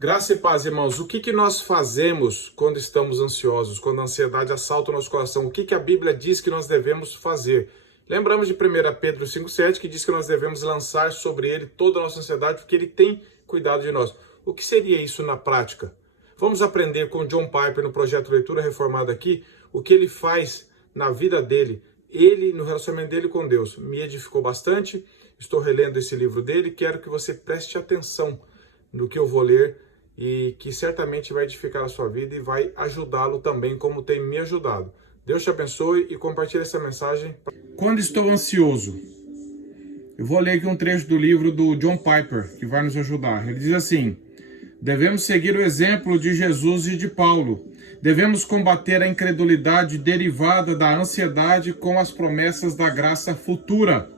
Graça e paz, irmãos. O que nós fazemos quando estamos ansiosos, quando a ansiedade assalta o nosso coração? O que a Bíblia diz que nós devemos fazer? Lembramos de 1 Pedro 5,7, que diz que nós devemos lançar sobre ele toda a nossa ansiedade, porque ele tem cuidado de nós. O que seria isso na prática? Vamos aprender com John Piper no projeto Leitura Reformada aqui, o que ele faz na vida dele, ele no relacionamento dele com Deus. Me edificou bastante, estou relendo esse livro dele, quero que você preste atenção no que eu vou ler e que certamente vai edificar a sua vida e vai ajudá-lo também, como tem me ajudado. Deus te abençoe e compartilhe essa mensagem. Quando estou ansioso, eu vou ler aqui um trecho do livro do John Piper, que vai nos ajudar. Ele diz assim: devemos seguir o exemplo de Jesus e de Paulo. Devemos combater a incredulidade derivada da ansiedade com as promessas da graça futura.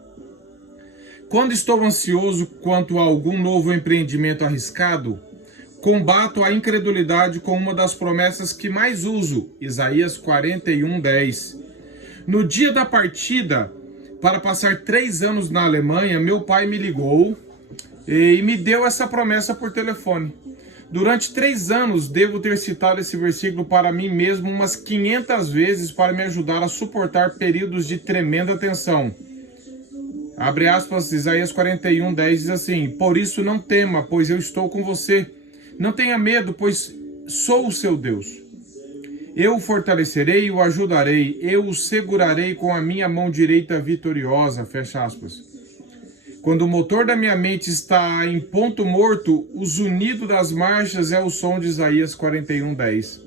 Quando estou ansioso quanto a algum novo empreendimento arriscado, combato a incredulidade com uma das promessas que mais uso, Isaías 41:10. No dia da partida, para passar 3 anos na Alemanha, meu pai me ligou e me deu essa promessa por telefone. Durante 3 anos, devo ter citado esse versículo para mim mesmo umas 500 vezes para me ajudar a suportar períodos de tremenda tensão. Abre aspas, Isaías 41:10 diz assim: por isso não tema, pois eu estou com você. Não tenha medo, pois sou o seu Deus. Eu o fortalecerei e o ajudarei. Eu o segurarei com a minha mão direita vitoriosa. Fecha aspas. Quando o motor da minha mente está em ponto morto, o zunido das marchas é o som de Isaías 41:10.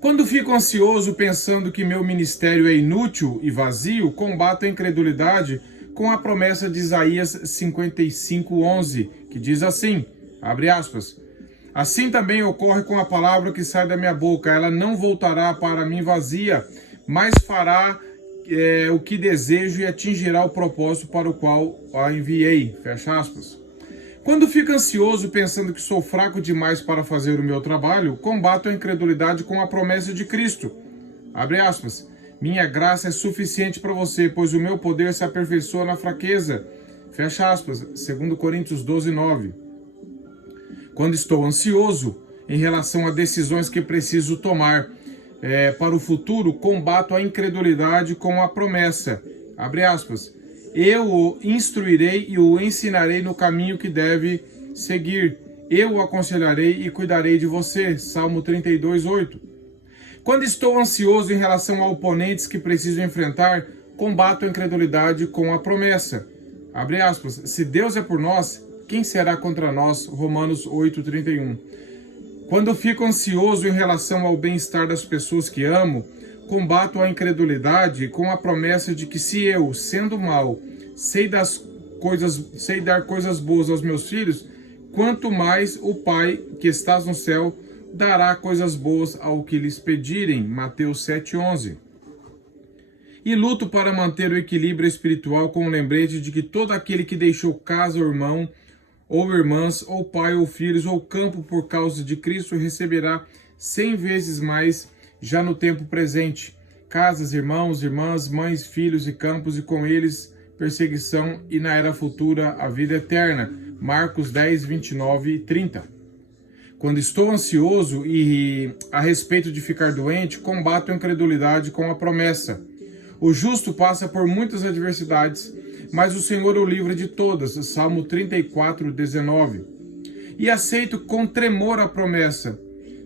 Quando fico ansioso pensando que meu ministério é inútil e vazio, combato a incredulidade com a promessa de Isaías 55:11, que diz assim: abre aspas, assim também ocorre com a palavra que sai da minha boca. Ela não voltará para mim vazia, mas fará o que desejo e atingirá o propósito para o qual a enviei. Fecha aspas. Quando fico ansioso pensando que sou fraco demais para fazer o meu trabalho, combato a incredulidade com a promessa de Cristo. Abre aspas. Minha graça é suficiente para você, pois o meu poder se aperfeiçoa na fraqueza. Fecha aspas. 2 Coríntios 12:9. Quando estou ansioso em relação a decisões que preciso tomar para o futuro, combato a incredulidade com a promessa. Abre aspas. Eu o instruirei e o ensinarei no caminho que deve seguir. Eu o aconselharei e cuidarei de você. Salmo 32:8. Quando estou ansioso em relação a oponentes que preciso enfrentar, combato a incredulidade com a promessa. Abre aspas. Se Deus é por nós, quem será contra nós? Romanos 8:31. Quando fico ansioso em relação ao bem-estar das pessoas que amo, combato a incredulidade com a promessa de que se eu, sendo mau, sei dar coisas boas aos meus filhos, quanto mais o Pai que estás no céu dará coisas boas ao que lhes pedirem. Mateus 7:11. E luto para manter o equilíbrio espiritual com o lembrete de que todo aquele que deixou casa ou irmão, ou irmãs, ou pai, ou filhos, ou campo por causa de Cristo, receberá 100 vezes mais já no tempo presente. Casas, irmãos, irmãs, mães, filhos e campos, e com eles perseguição, e na era futura a vida eterna. Marcos 10:29 e 30. Quando estou ansioso e a respeito de ficar doente, combato a incredulidade com a promessa. O justo passa por muitas adversidades, mas o Senhor o livra de todas. Salmo 34:19. E aceito com tremor a promessa.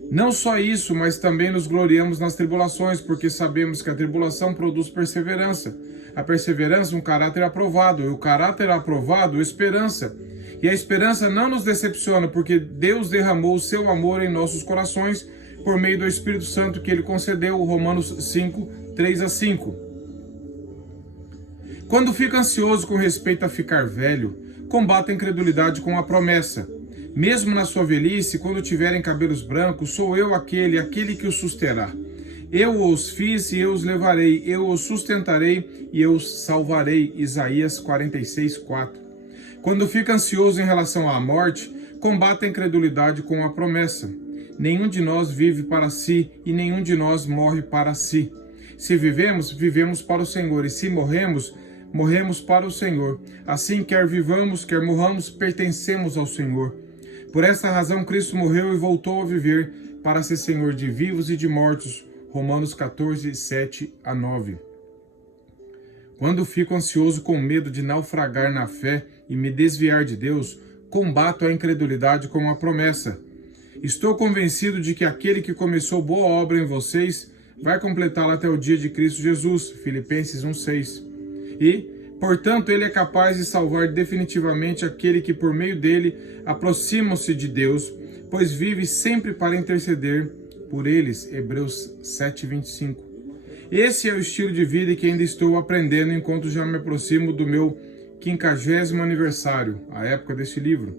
Não só isso, mas também nos gloriamos nas tribulações, porque sabemos que a tribulação produz perseverança. A perseverança, um caráter aprovado, e o caráter aprovado, esperança. E a esperança não nos decepciona, porque Deus derramou o seu amor em nossos corações por meio do Espírito Santo que Ele concedeu. Romanos 5:3-5. Quando fico ansioso com respeito a ficar velho, combato a incredulidade com a promessa. Mesmo na sua velhice, quando tiverem cabelos brancos, sou eu aquele que os susterá. Eu os fiz e eu os levarei, eu os sustentarei e eu os salvarei. Isaías 46:4. Quando fica ansioso em relação à morte, combata a incredulidade com a promessa. Nenhum de nós vive para si e nenhum de nós morre para si. Se vivemos, vivemos para o Senhor, e se morremos, morremos para o Senhor. Assim, quer vivamos, quer morramos, pertencemos ao Senhor. Por esta razão, Cristo morreu e voltou a viver para ser Senhor de vivos e de mortos. Romanos 14, 7 a 9. Quando fico ansioso com medo de naufragar na fé e me desviar de Deus, combato a incredulidade com uma promessa. Estou convencido de que aquele que começou boa obra em vocês vai completá-la até o dia de Cristo Jesus. Filipenses 1,6. E, portanto, ele é capaz de salvar definitivamente aquele que por meio dele aproximam-se de Deus, pois vive sempre para interceder por eles. Hebreus 7,25. Esse é o estilo de vida que ainda estou aprendendo enquanto já me aproximo do meu 50º aniversário, a época deste livro.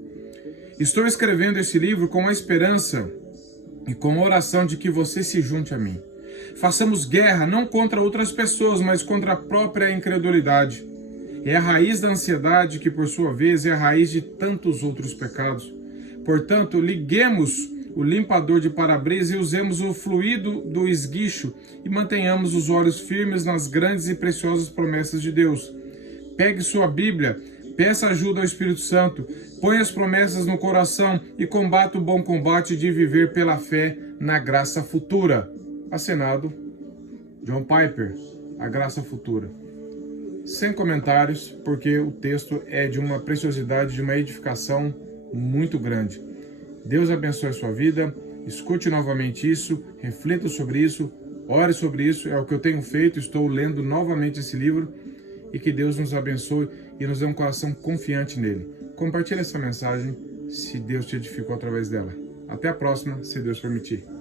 Estou escrevendo esse livro com a esperança e com a oração de que você se junte a mim. Façamos guerra não contra outras pessoas, mas contra a própria incredulidade. É a raiz da ansiedade que, por sua vez, é a raiz de tantos outros pecados. Portanto, liguemos o limpador de para-brisa e usemos o fluido do esguicho e mantenhamos os olhos firmes nas grandes e preciosas promessas de Deus. Pegue sua Bíblia, peça ajuda ao Espírito Santo, põe as promessas no coração e combata o bom combate de viver pela fé na graça futura. Assinado, John Piper, A Graça Futura. Sem comentários, porque o texto é de uma preciosidade, de uma edificação muito grande. Deus abençoe a sua vida, escute novamente isso, reflita sobre isso, ore sobre isso, é o que eu tenho feito, estou lendo novamente esse livro, e que Deus nos abençoe e nos dê um coração confiante nele. Compartilhe essa mensagem, se Deus te edificou através dela. Até a próxima, se Deus permitir.